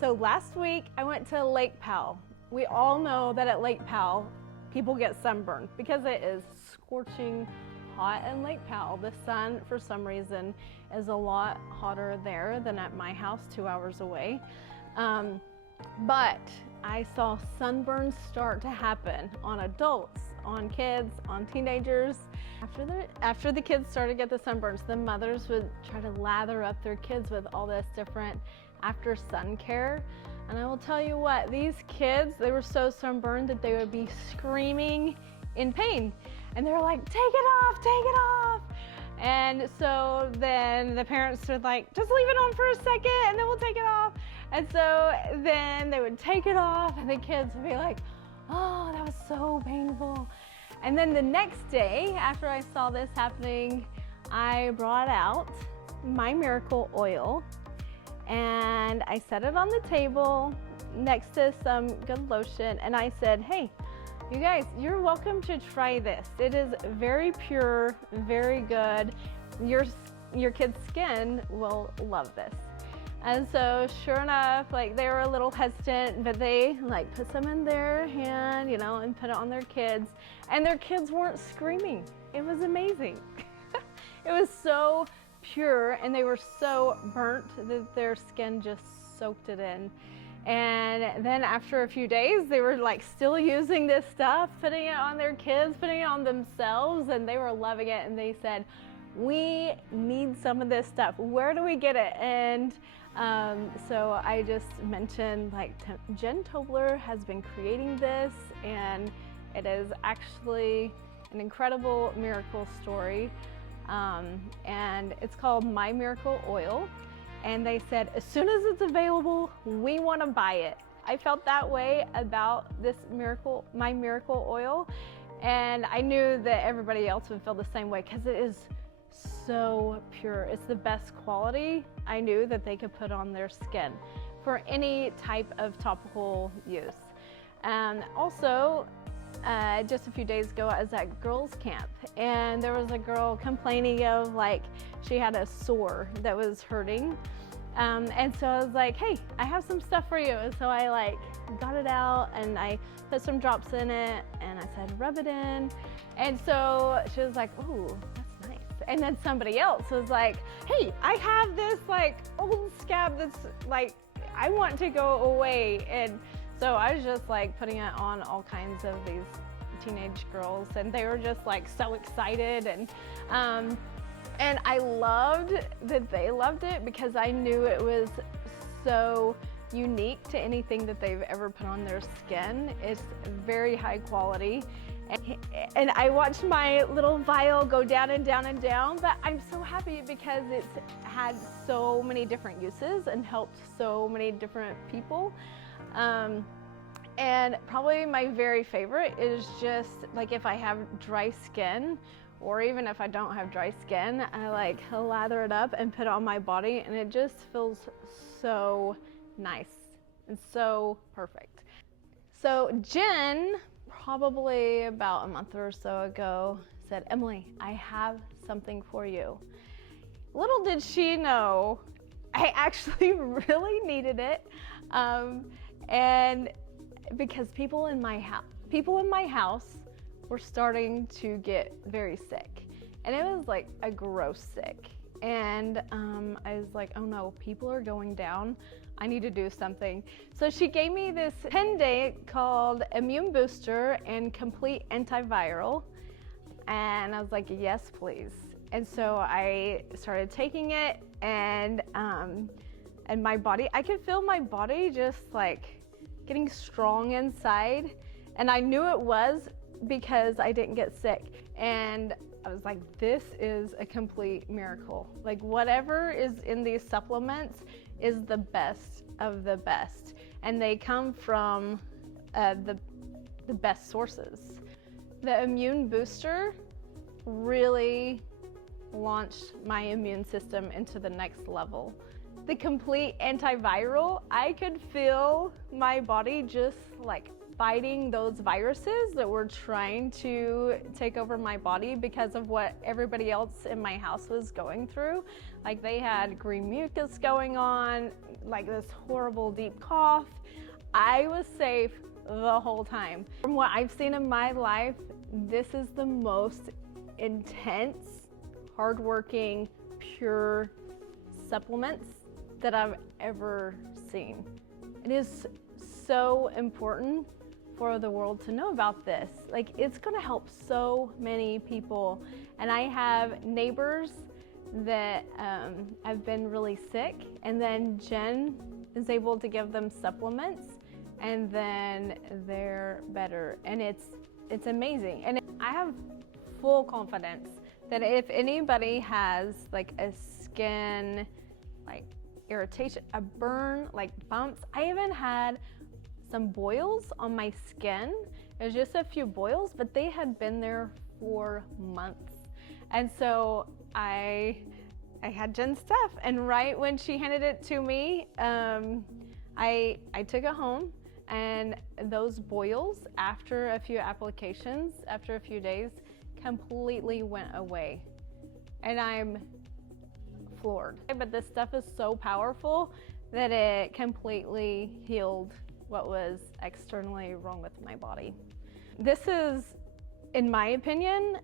So last week I went to Lake Powell. We all know that at Lake Powell, people get sunburned because it is scorching hot in Lake Powell. The sun, for some reason, is a lot hotter there than at my house 2 hours away. But I saw sunburns start to happen on adults, on kids, on teenagers. After the kids started to get the sunburns, the mothers would try to lather up their kids with all this different after sun care. And I will tell you what, these kids, they were so sunburned that they would be screaming in pain. And they're like, take it off, take it off. And so then the parents would like, just leave it on for a second and then we'll take it off. And so then they would take it off and the kids would be like, oh, that was so painful. And then the next day, after I saw this happening, I brought out My Miracle oil and I set it on the table next to some good lotion. And I said, hey, you guys, you're welcome to try this. It is very pure, very good. Your kid's skin will love this. And so sure enough, like they were a little hesitant, but they like put some in their hand, you know, and put it on their kids. And their kids weren't screaming. It was amazing. It was so pure and they were so burnt that their skin just soaked it in. And then after a few days, they were like still using this stuff, putting it on their kids, putting it on themselves, and they were loving it. And they said, we need some of this stuff. Where do we get it? And so I just mentioned like Jen Tobler has been creating this, and it is actually an incredible miracle story. And it's called My Miracle Oil. And they said, as soon as it's available, we want to buy it. I felt that way about this My Miracle Oil. And I knew that everybody else would feel the same way because it is so pure. It's the best quality I knew that they could put on their skin for any type of topical use. And also, just a few days ago, I was at girls' camp, and there was a girl complaining of like she had a sore that was hurting. And so I was like, hey, I have some stuff for you. And so I like got it out and I put some drops in it and I said, rub it in. And so she was like, oh, that's nice. And then somebody else was like, hey, I have this like old scab that's like, I want to go away. And so I was just like putting it on all kinds of these teenage girls, and they were just like so excited. And I loved that they loved it because I knew it was so unique to anything that they've ever put on their skin. It's very high quality. And I watched my little vial go down and down and down, but I'm so happy because it's had so many different uses and helped so many different people. And probably my very favorite is just like if I have dry skin, or even if I don't have dry skin, I like lather it up and put it on my body, and it just feels so nice and so perfect. So Jen, probably about a month or so ago, said, Emily, I have something for you. Little did she know, I actually really needed it. And because people in my house were starting to get very sick, and it was like a gross sick. And I was like, oh no, people are going down. I need to do something. So she gave me this 10-day called Immune Booster and Complete Antiviral. And I was like, yes, please. And so I started taking it, and my body, I could feel my body just like getting strong inside. And I knew it was because I didn't get sick. And I was like, this is a complete miracle. Like whatever is in these supplements is the best of the best. And they come from the best sources. The Immune Booster really launched my immune system into the next level. The Complete Antiviral, I could feel my body just like fighting those viruses that were trying to take over my body because of what everybody else in my house was going through. Like they had green mucus going on, like this horrible deep cough. I was safe the whole time. From what I've seen in my life, this is the most intense, hardworking, pure supplements that I've ever seen. It is so important for the world to know about this. Like, it's gonna help so many people. And I have neighbors that have been really sick, and then Jen is able to give them supplements, and then they're better. And it's amazing. And I have full confidence that if anybody has like a skin like irritation, a burn, like bumps, I even had some boils on my skin. It was just a few boils, but they had been there for months. And so I had Jen's stuff, and right when she handed it to me, I took it home, and those boils, after a few applications, after a few days, completely went away. And I'm floored. But this stuff is so powerful that it completely healed what was externally wrong with my body. This is, in my opinion,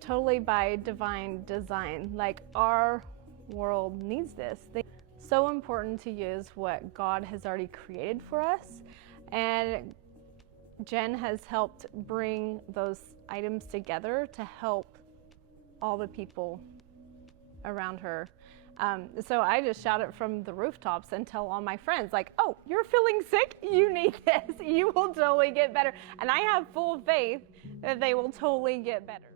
totally by divine design. Like, our world needs this. It's so important to use what God has already created for us. And Jen has helped bring those items together to help all the people around her. So I just shout it from the rooftops and tell all my friends, like, oh, you're feeling sick? You need this. You will totally get better. And I have full faith that they will totally get better.